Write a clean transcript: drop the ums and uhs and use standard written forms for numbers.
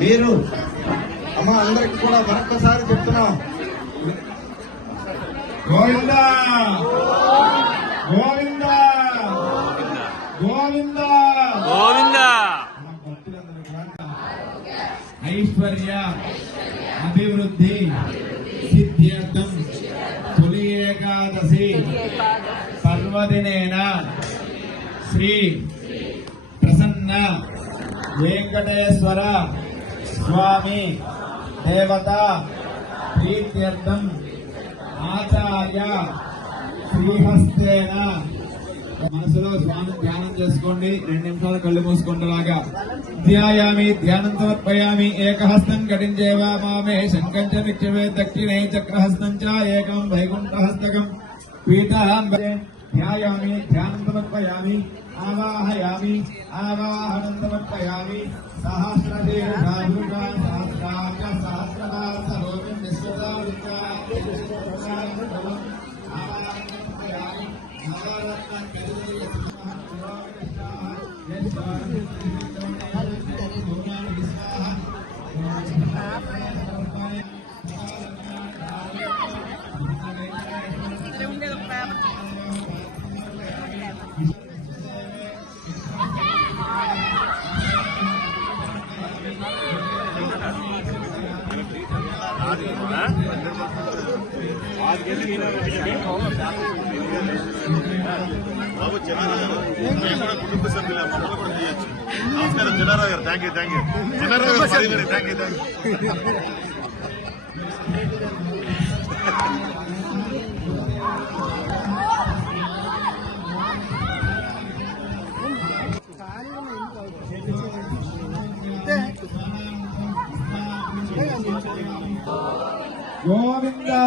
మీరు అమ్మ అందరికి కూడా మరొకసారి చెప్తున్నాం, గోవిందా గోవిందా గోవిందా గోవిందా. ఐశ్వర్య అభివృద్ధి సిద్ధ్యర్థం తొలి ఏకాదశి పర్వదినేన శ్రీ ప్రసన్న వెంకటేశ్వర స్వామి దేవత ప్రీత్యర్థం ఆచార్య శ్రీహస్తేన. మనసులో స్వామి ధ్యానం చేసుకోండి, 2 నిమిషాలు కళ్ళు మూసుకుంటలాగా. ధ్యాయామి ధ్యానం సమర్పయామి. ఏకహస్తం కటించేవా మామే శంఖం చ నిత్యమే దక్షిణే చక్రహస్తం చ ఏకం వైకుంఠహస్తకం పీఠాం ధ్యాయామి ధ్యానం సమర్పయామి. ఆవాహయామి ఆవాహనం సమర్పయామి. సహస్రశీర్షా సహస్రాక్ష సహస్రనామ సర్వం విశ్వదావిద్యా బాబు కుటుంబ సభ్యులు నమస్కారం. జనారావు గారు థ్యాంక్ యూ జనారావు గారు థ్యాంక్ యూ. గోవిందా